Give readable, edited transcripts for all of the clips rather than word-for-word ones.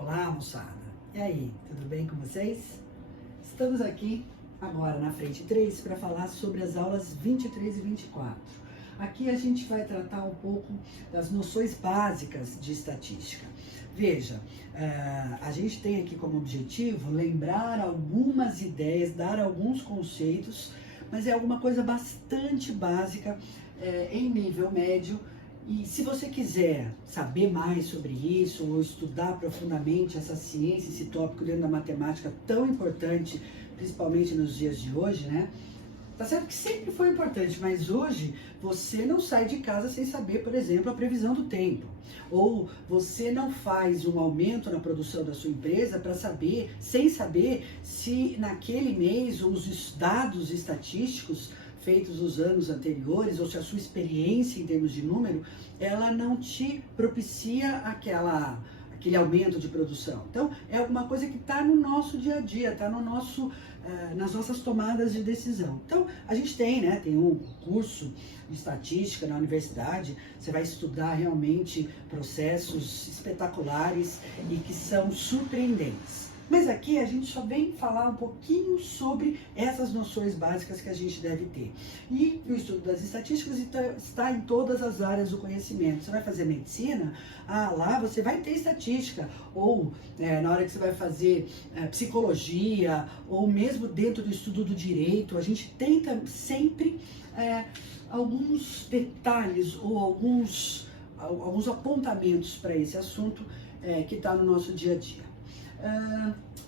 Olá, moçada! E aí, tudo bem com vocês? Estamos aqui agora na frente 3 para falar sobre as aulas 23 e 24. Aqui a gente vai tratar um pouco das noções básicas de estatística. Veja, a gente tem aqui como objetivo lembrar algumas ideias, dar alguns conceitos, mas é alguma coisa bastante básica em nível médio. E se você quiser saber mais sobre isso ou estudar profundamente essa ciência, esse tópico dentro da matemática tão importante, principalmente nos dias de hoje, né? Tá certo que sempre foi importante, mas hoje você não sai de casa sem saber, por exemplo, a previsão do tempo. Ou você não faz um aumento na produção da sua empresa para saber, sem saber se naquele mês os dados estatísticos feitos nos anos anteriores, ou se a sua experiência em termos de número, ela não te propicia aquele aumento de produção. Então, é alguma coisa que está no nosso dia a dia, está no nas nossas tomadas de decisão. Então, a gente tem um curso de estatística na universidade, você vai estudar realmente processos espetaculares e que são surpreendentes. Mas aqui a gente só vem falar um pouquinho sobre essas noções básicas que a gente deve ter. E o estudo das estatísticas está em todas as áreas do conhecimento. Você vai fazer medicina? Lá você vai ter estatística. Ou na hora que você vai fazer psicologia, ou mesmo dentro do estudo do direito, a gente tenta sempre alguns detalhes ou alguns apontamentos para esse assunto que está no nosso dia a dia.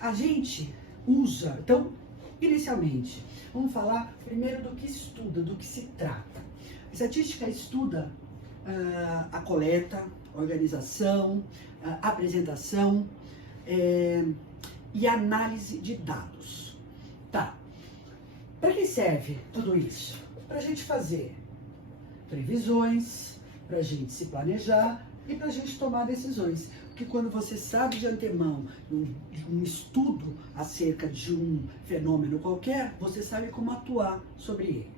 A gente usa, então, inicialmente, vamos falar primeiro do que estuda, do que se trata. A estatística estuda a coleta, organização, apresentação e análise de dados. Tá. Para que serve tudo isso? Para a gente fazer previsões, para a gente se planejar e para a gente tomar decisões. Porque quando você sabe de antemão um estudo acerca de um fenômeno qualquer, você sabe como atuar sobre ele.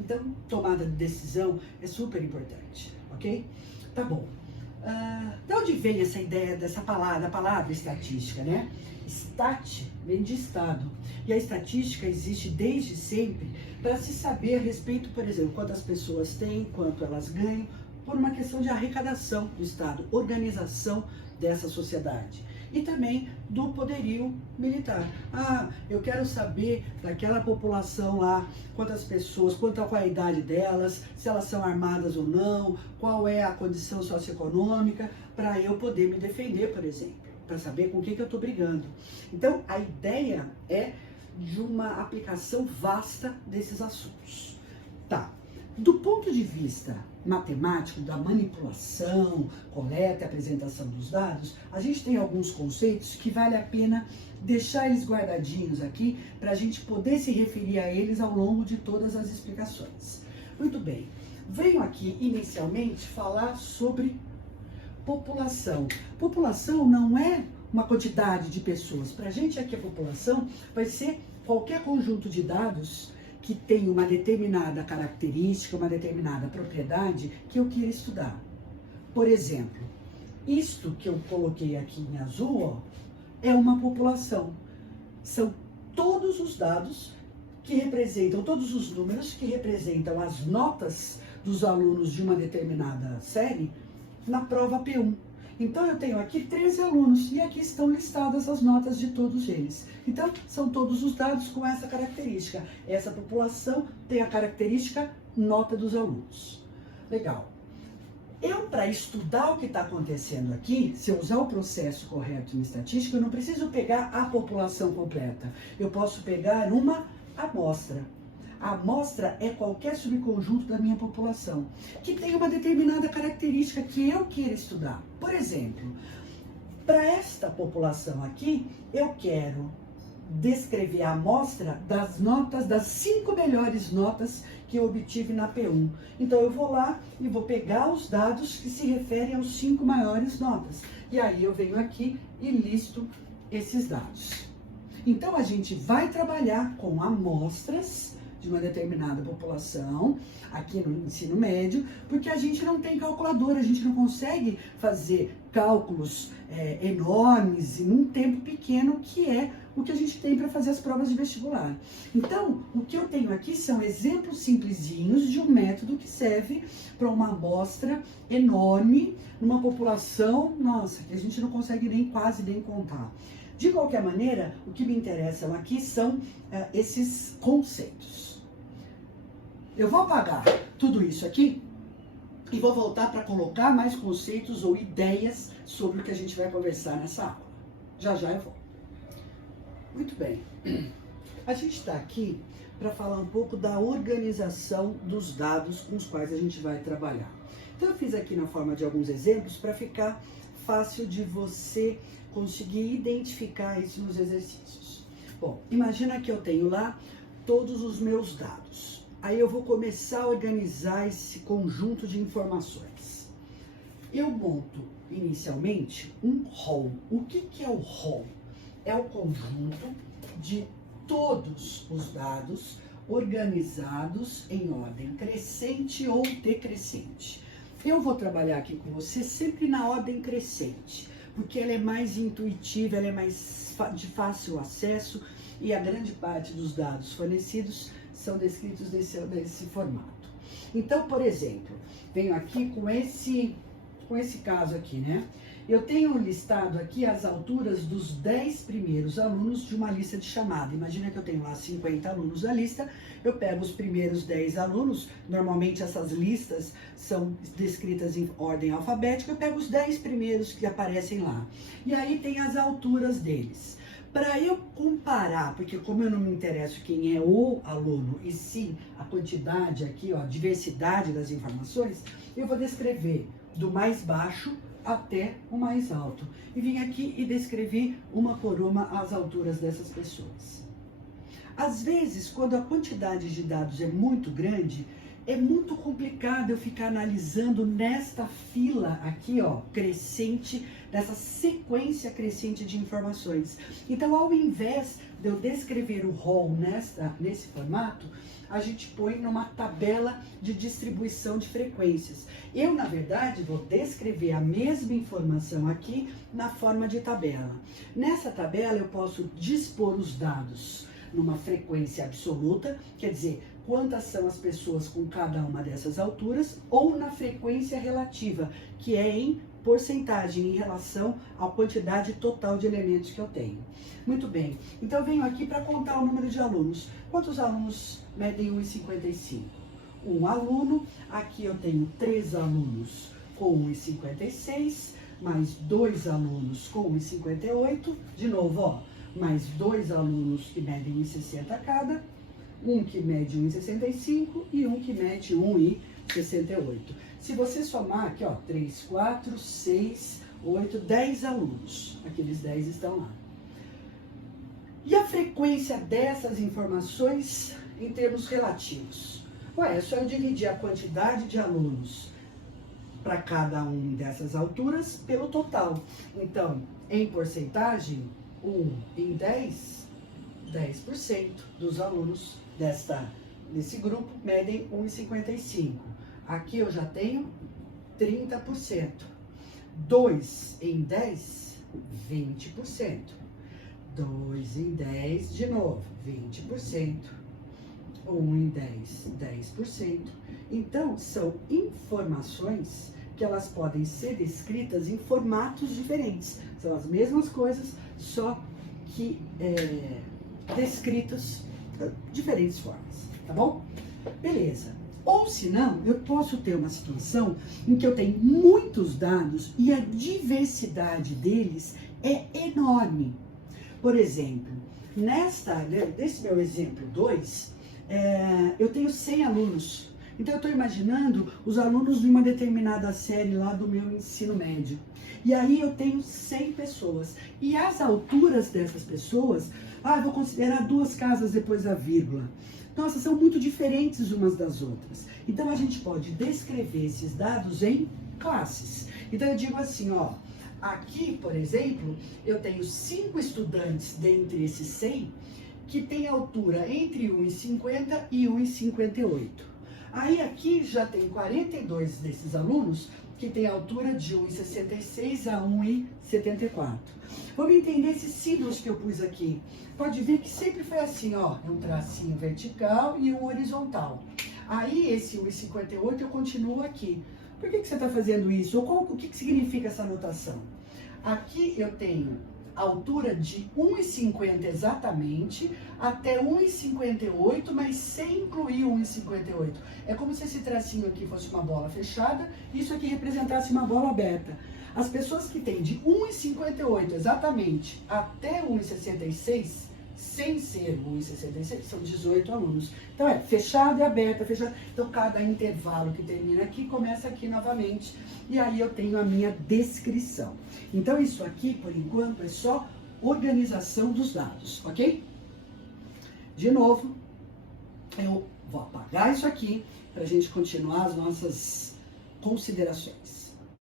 Então, tomada de decisão é super importante, ok? Tá bom. De onde vem essa ideia da palavra estatística, né? Stat vem de estado. E a estatística existe desde sempre para se saber a respeito, por exemplo, quantas pessoas têm, quanto elas ganham, por uma questão de arrecadação do Estado, organização dessa sociedade. E também do poderio militar. Eu quero saber daquela população lá, quantas pessoas, qual a idade delas, se elas são armadas ou não, qual é a condição socioeconômica, para eu poder me defender, por exemplo, para saber com quem que eu estou brigando. Então, a ideia é de uma aplicação vasta desses assuntos. Tá. Do ponto de vista matemático, da manipulação, coleta e apresentação dos dados, a gente tem alguns conceitos que vale a pena deixar eles guardadinhos aqui para a gente poder se referir a eles ao longo de todas as explicações. Muito bem, venho aqui inicialmente falar sobre população. População não é uma quantidade de pessoas. Para a gente aqui a população vai ser qualquer conjunto de dados que tem uma determinada característica, uma determinada propriedade que eu queira estudar. Por exemplo, isto que eu coloquei aqui em azul, ó, é uma população. São todos os dados que representam, todos os números que representam as notas dos alunos de uma determinada série na prova P1. Então, eu tenho aqui 13 alunos e aqui estão listadas as notas de todos eles. Então, são todos os dados com essa característica. Essa população tem a característica nota dos alunos. Legal. Para estudar o que está acontecendo aqui, se eu usar o processo correto em estatística, eu não preciso pegar a população completa. Eu posso pegar uma amostra. A amostra é qualquer subconjunto da minha população, que tem uma determinada característica que eu queira estudar. Por exemplo, para esta população aqui, eu quero descrever a amostra das notas, das 5 melhores notas que eu obtive na P1. Então, eu vou lá e vou pegar os dados que se referem aos 5 maiores notas. E aí, eu venho aqui e listo esses dados. Então, a gente vai trabalhar com amostras de uma determinada população, aqui no ensino médio, porque a gente não tem calculadora, a gente não consegue fazer cálculos enormes e num tempo pequeno, que é o que a gente tem para fazer as provas de vestibular. Então, o que eu tenho aqui são exemplos simplesinhos de um método que serve para uma amostra enorme, numa população, nossa, que a gente não consegue quase nem contar. De qualquer maneira, o que me interessam aqui são esses conceitos. Eu vou apagar tudo isso aqui e vou voltar para colocar mais conceitos ou ideias sobre o que a gente vai conversar nessa aula. Já já eu vou. Muito bem. A gente está aqui para falar um pouco da organização dos dados com os quais a gente vai trabalhar. Então eu fiz aqui na forma de alguns exemplos para ficar fácil de você conseguir identificar isso nos exercícios. Bom, imagina que eu tenho lá todos os meus dados. Aí eu vou começar a organizar esse conjunto de informações. Eu monto inicialmente um rol. O que é o rol? É o conjunto de todos os dados organizados em ordem crescente ou decrescente. Eu vou trabalhar aqui com você sempre na ordem crescente, porque ela é mais intuitiva, ela é mais de fácil acesso e a grande parte dos dados fornecidos são descritos desse formato. Então, por exemplo, venho aqui com esse caso aqui, né? Eu tenho listado aqui as alturas dos 10 primeiros alunos de uma lista de chamada. Imagina que eu tenho lá 50 alunos na lista, eu pego os primeiros 10 alunos, normalmente essas listas são descritas em ordem alfabética, eu pego os 10 primeiros que aparecem lá. E aí tem as alturas deles. Para eu comparar, porque como eu não me interesso quem é o aluno, e sim a quantidade aqui, ó, a diversidade das informações, eu vou descrever do mais baixo até o mais alto. E vim aqui e descrevi uma por uma as alturas dessas pessoas. Às vezes, quando a quantidade de dados é muito grande, é muito complicado eu ficar analisando nesta fila aqui, ó, crescente, nessa sequência crescente de informações. Então, ao invés de eu descrever o rol nesse formato, a gente põe numa tabela de distribuição de frequências. Eu, na verdade, vou descrever a mesma informação aqui na forma de tabela. Nessa tabela, eu posso dispor os dados numa frequência absoluta, quer dizer, quantas são as pessoas com cada uma dessas alturas, ou na frequência relativa, que é em porcentagem em relação à quantidade total de elementos que eu tenho. Muito bem, então eu venho aqui para contar o número de alunos. Quantos alunos medem 1,55? Um aluno, aqui eu tenho 3 alunos com 1,56, mais 2 alunos com 1,58, de novo, ó, mais 2 alunos que medem 1,60 cada, um que mede 1,65 e um que mede 1,68. Se você somar aqui, ó, 3, 4, 6, 8, 10 alunos. Aqueles 10 estão lá. E a frequência dessas informações em termos relativos? Ué, é só eu dividir a quantidade de alunos para cada um dessas alturas pelo total. Então, em porcentagem, 1 em 10, 10% dos alunos desse grupo medem 1,55. Aqui eu já tenho 30%. 2 em 10, 20%. 2 em 10, de novo, 20%. 1 em 10, 10%. Então, são informações que elas podem ser descritas em formatos diferentes. São as mesmas coisas, só que descritas de diferentes formas, tá bom? Beleza. Ou se não, eu posso ter uma situação em que eu tenho muitos dados e a diversidade deles é enorme. Por exemplo, desse meu exemplo 2, eu tenho 100 alunos. Então eu estou imaginando os alunos de uma determinada série lá do meu ensino médio. E aí eu tenho 100 pessoas. E as alturas dessas pessoas, eu vou considerar 2 casas depois da vírgula. Nossa, são muito diferentes umas das outras. Então a gente pode descrever esses dados em classes. Então eu digo assim, ó, aqui, por exemplo, eu tenho 5 estudantes dentre esses 100 que têm altura entre 1,50 e 1,58. Aí aqui já tem 42 desses alunos que tem altura de 1,66 a 1,74. Vamos entender esses símbolos que eu pus aqui. Pode ver que sempre foi assim, ó, um tracinho vertical e um horizontal. Aí esse 1,58 eu continuo aqui. Por que você está fazendo isso? Ou o que significa essa anotação? Aqui eu tenho altura de 1,50 exatamente até 1,58, mas sem incluir 1,58. É como se esse tracinho aqui fosse uma bola fechada e isso aqui representasse uma bola aberta. As pessoas que têm de 1,58 exatamente até 1,66, sem ser 1,66, são 18 alunos. Então é fechado e aberto, fechado. Então cada intervalo que termina aqui, começa aqui novamente. E aí eu tenho a minha descrição. Então isso aqui, por enquanto, é só organização dos dados, ok? De novo, eu vou apagar isso aqui para a gente continuar as nossas considerações.